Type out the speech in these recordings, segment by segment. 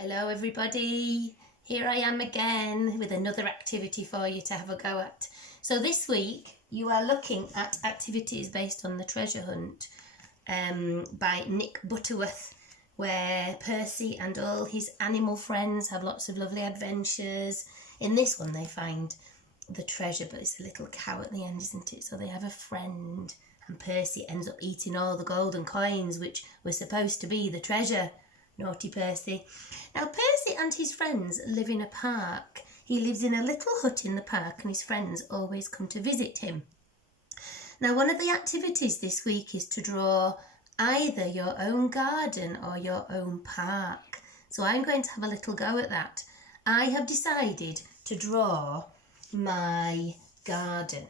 Hello everybody, here I am again with another activity for you to have a go at. So this week you are looking at activities based on the treasure hunt by Nick Butterworth, where Percy and all his animal friends have lots of lovely adventures. In this one they find the treasure, but it's a little cow at the end, isn't it? So they have a friend and Percy ends up eating all the golden coins which were supposed to be the treasure. Naughty Percy. Now Percy and his friends live in a park. He lives in a little hut in the park and his friends always come to visit him. Now one of the activities this week is to draw either your own garden or your own park. So I'm going to have a little go at that. I have decided to draw my garden.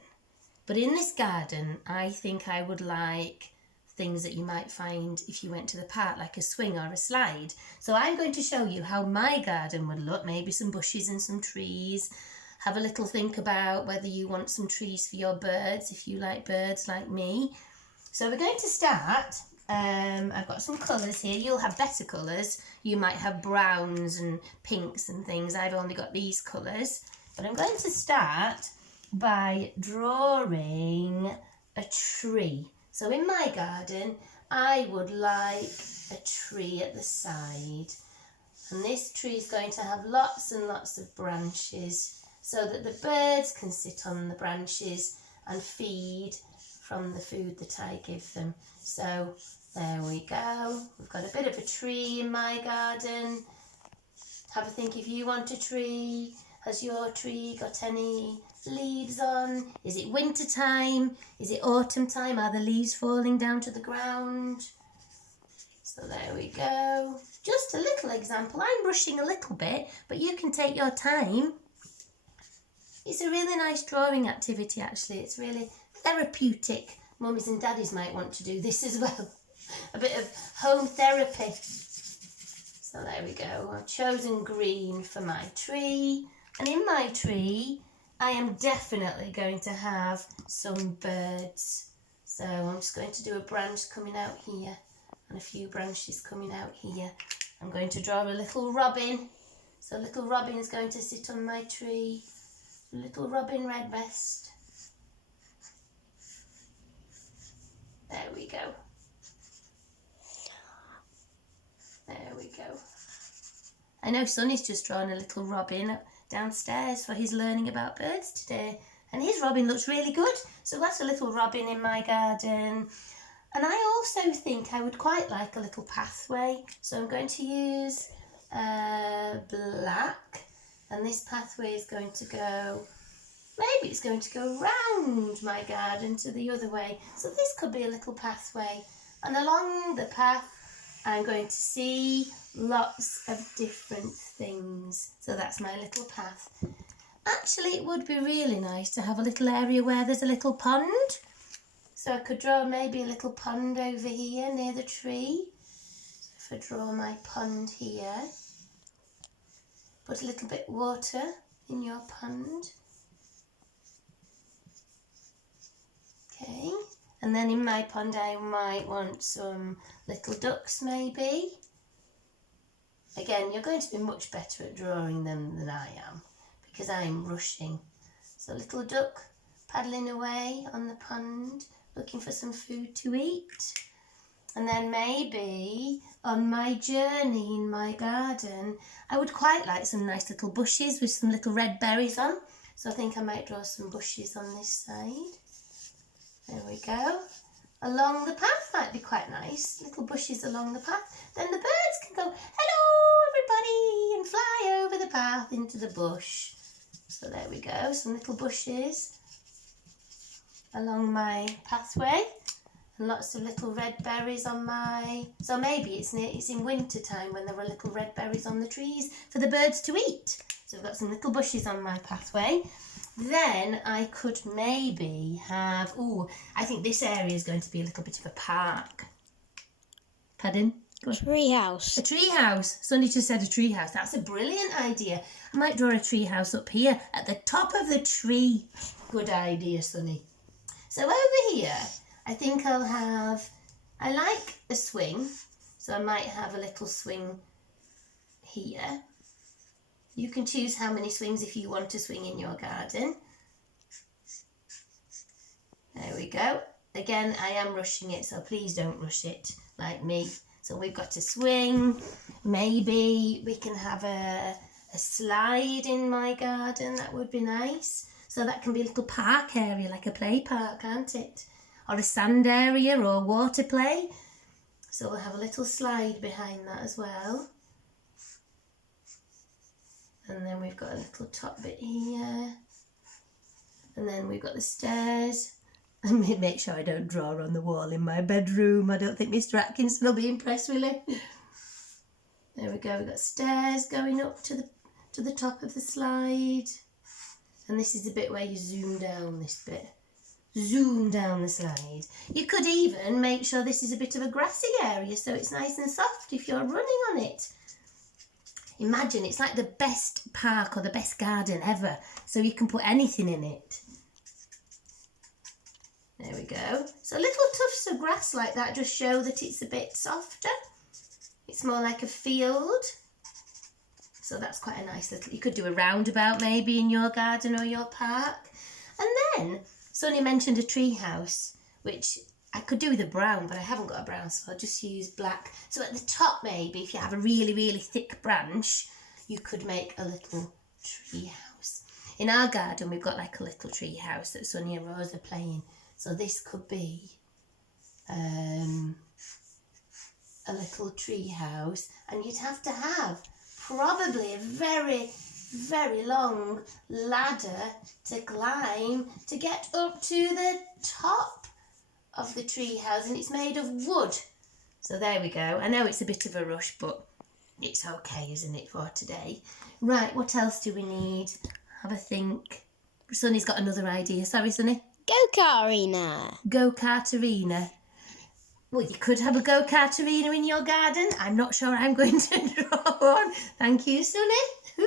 But in this garden I think I would like things that you might find if you went to the park, like a swing or a slide. So I'm going to show you how my garden would look, maybe some bushes and some trees. Have a little think about whether you want some trees for your birds, if you like birds like me. So we're going to start. I've got some colours here. You'll have better colours. You might have browns and pinks and things. I've only got these colours. But I'm going to start by drawing a tree. So in my garden, I would like a tree at the side. And this tree is going to have lots and lots of branches so that the birds can sit on the branches and feed from the food that I give them. So there we go. We've got a bit of a tree in my garden. Have a think if you want a tree. Has your tree got any leaves on? Is it winter time? Is it autumn time? Are the leaves falling down to the ground? So there we go. Just a little example. I'm rushing a little bit, but you can take your time. It's a really nice drawing activity actually. It's really therapeutic. Mummies and daddies might want to do this as well. A bit of home therapy. So there we go. I've chosen green for my tree. And in my tree, I am definitely going to have some birds. So I'm just going to do a branch coming out here and a few branches coming out here. I'm going to draw a little robin. So little robin is going to sit on my tree. Little robin redvest. There we go. There we go. I know Sonny's just drawn a little robin downstairs for his learning about birds today, and his robin looks really good. So that's a little robin in my garden. And I also think I would quite like a little pathway, so I'm going to use black, and this pathway is going to go, maybe it's going to go round my garden to the other way. So this could be a little pathway, and along the path I'm going to see lots of different things. So that's my little path. Actually, it would be really nice to have a little area where there's a little pond. So I could draw maybe a little pond over here near the tree. So if I draw my pond here, put a little bit of water in your pond. Okay. And then in my pond I might want some little ducks maybe. Again, you're going to be much better at drawing them than I am because I'm rushing. So little duck paddling away on the pond looking for some food to eat. And then maybe on my journey in my garden I would quite like some nice little bushes with some little red berries on. So I think I might draw some bushes on this side. There we go. Along the path might be quite nice. Little bushes along the path. Then the birds can go, hello everybody, and fly over the path into the bush. So there we go. Some little bushes along my pathway. And lots of little red berries on my... So maybe it's in winter time when there were little red berries on the trees for the birds to eat. So we've got some little bushes on my pathway. Then I could maybe have... I think this area is going to be a little bit of a park. Pardon? Tree house. A tree house. Sonny just said a tree house. That's a brilliant idea. I might draw a tree house up here at the top of the tree. Good idea, Sonny. So over here, I think I'll have... I like a swing, so I might have a little swing here. You can choose how many swings if you want to swing in your garden. There we go. Again, I am rushing it, so please don't rush it like me. So we've got a swing. Maybe we can have a slide in my garden. That would be nice. So that can be a little park area, like a play park, can't it? Or a sand area or water play. So we'll have a little slide behind that as well. And then we've got a little top bit here. And then we've got the stairs. And make sure I don't draw on the wall in my bedroom. I don't think Mr. Atkinson will be impressed, will he? There we go. We've got stairs going up to the top of the slide. And this is the bit where you zoom down this bit. Zoom down the slide. You could even make sure this is a bit of a grassy area so it's nice and soft if you're running on it. Imagine it's like the best park or the best garden ever, so you can put anything in it. There we go. So little tufts of grass like that just show that it's a bit softer. It's more like a field. So that's quite a nice little, you could do a roundabout maybe in your garden or your park. And then Sonny mentioned a tree house, which I could do with a brown, but I haven't got a brown, so I'll just use black. So at the top maybe, if you have a really, really thick branch, you could make a little tree house. In our garden, we've got like a little tree house that Sonny and Rose are playing. So this could be a little tree house, and you'd have to have probably a very, very long ladder to climb to get up to the top of the tree house, and it's made of wood. So there we go. I know it's a bit of a rush, but it's okay, isn't it, for today? Right, what else do we need? Have a think. Sonny's got another idea. Sorry, Sonny. Go-kart arena. Go-kart arena. Well, you could have a go-kart arena in your garden. I'm not sure I'm going to draw one. Thank you, Sonny.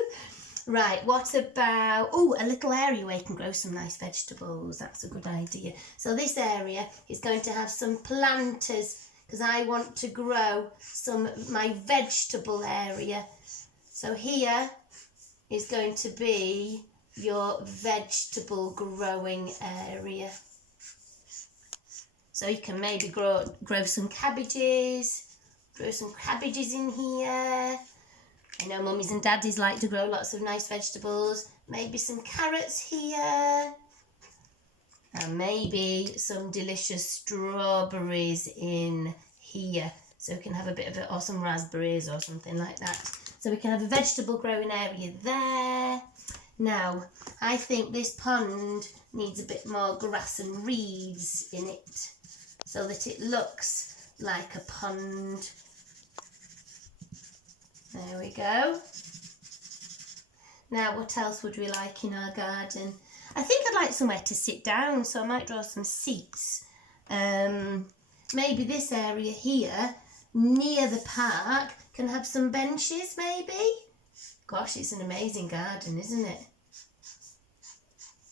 Right, what about, a little area where you can grow some nice vegetables. That's a good idea. So this area is going to have some planters because I want to grow my vegetable area. So here is going to be your vegetable growing area. So you can maybe grow some cabbages, in here. I know mummies and daddies like to grow lots of nice vegetables. Maybe some carrots here. And maybe some delicious strawberries in here. So we can have a bit of it, or some raspberries or something like that. So we can have a vegetable growing area there. Now, I think this pond needs a bit more grass and reeds in it so that it looks like a pond. There we go. Now, what else would we like in our garden? I think I'd like somewhere to sit down, so I might draw some seats. Maybe this area here, near the park, can have some benches, maybe? Gosh, it's an amazing garden, isn't it?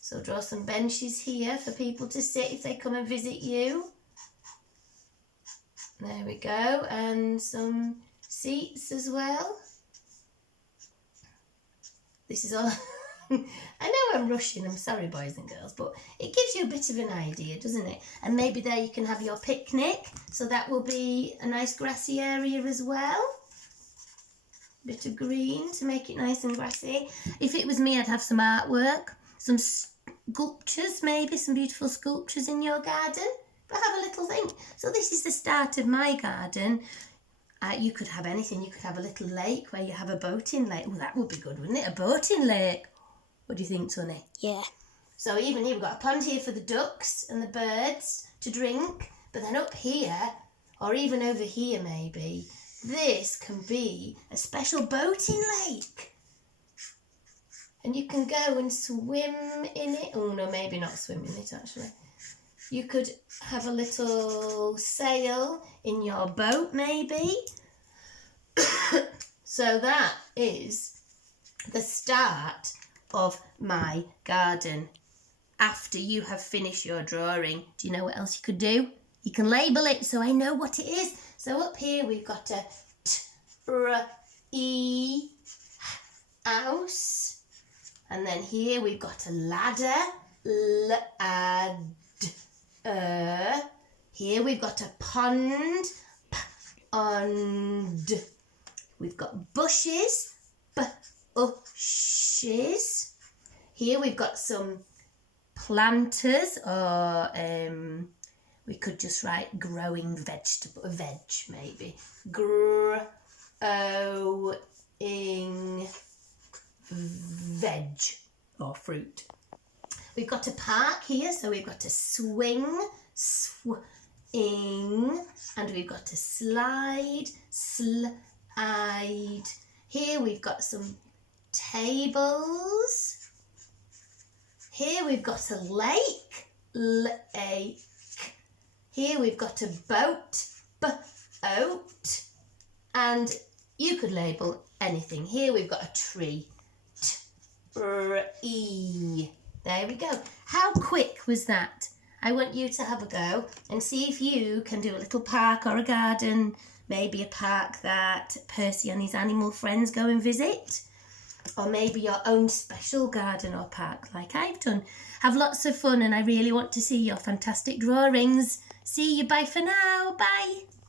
So draw some benches here for people to sit if they come and visit you. There we go, and some seats as well. This is all. I know I'm rushing, I'm sorry boys and girls, but it gives you a bit of an idea, doesn't it? And maybe there you can have your picnic, so that will be a nice grassy area as well. Bit of green to make it nice and grassy. If it was me, I'd have some artwork, some sculptures, maybe some beautiful sculptures in your garden. But have a little think. So this is the start of my garden. You could have anything. You could have a little lake where you have a boating lake. Oh, that would be good, wouldn't it? A boating lake. What do you think, Sonny? Yeah. So even here, we've got a pond here for the ducks and the birds to drink. But then up here, or even over here maybe, this can be a special boating lake. And you can go and swim in it. Oh, no, maybe not swim in it, actually. You could have a little sail in your boat, maybe. So that is the start of my garden. After you have finished your drawing, do you know what else you could do? You can label it so I know what it is. So up here we've got a tree. house. And then here we've got a ladder. Here we've got a pond. Pond. We've got bushes. Bushes. Here we've got some planters, or we could just write growing vegetable, veg maybe. Growing veg or fruit. We've got a park here, so we've got a swing, and we've got a slide. Here we've got some tables. Here we've got a lake. Here we've got a boat. Boat. And you could label anything. Here we've got a tree. Tree. There we go. How quick was that? I want you to have a go and see if you can do a little park or a garden, maybe a park that Percy and his animal friends go and visit, or maybe your own special garden or park like I've done. Have lots of fun, and I really want to see your fantastic drawings. See you, bye for now, bye.